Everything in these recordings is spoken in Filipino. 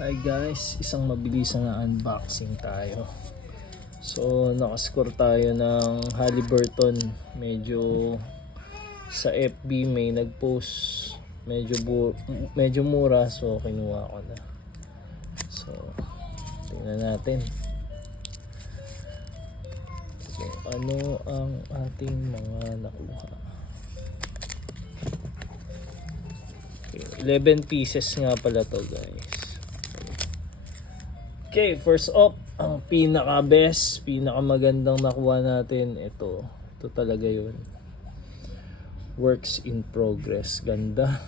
Hi guys, isang mabilisan na unboxing tayo. So nakascore tayo ng Halliburton. Medyo sa FB may nagpost, medyo mura, so kinuha ko na. So tingnan natin. So, ano ang ating mga nakuha? Okay, 11 pieces nga pala to guys. Okay, first up, ang pinaka-best, pinaka-magandang nakuha natin, ito talaga yun. Works in progress, ganda.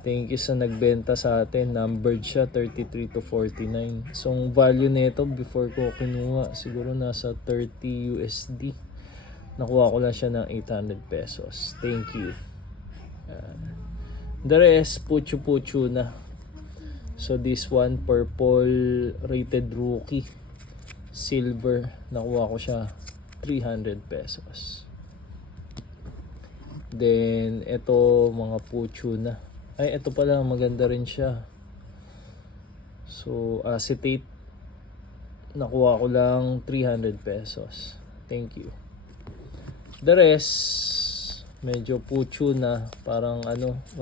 Thank you sa nagbenta sa atin, numbered siya 33 to 49. So, ang value nito before ko kinuha, siguro nasa 30 USD. Nakuha ko lang siya ng 800 pesos. Thank you. The rest, puchu-puchu na. So this one, purple rated rookie, silver, nakuha ko siya 300 pesos. Then ito mga pucho na. Ay, ito pala maganda rin siya. So acetate, nakuha ko lang 300 pesos. Thank you. The rest, medyo pucho na, parang 100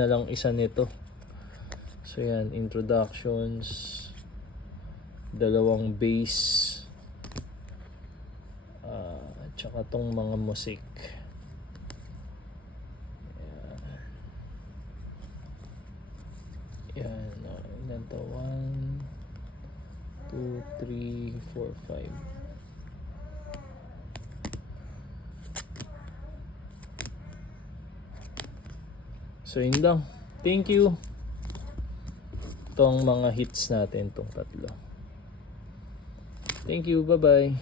na lang isa nito. So yan, introductions, dalawang bass, tsaka tong mga musik. Yan, ilan to? 1, 2, 3, 4, 5. So yun lang. Thank you. Itong mga hits natin, itong tatlo. Thank you, bye bye.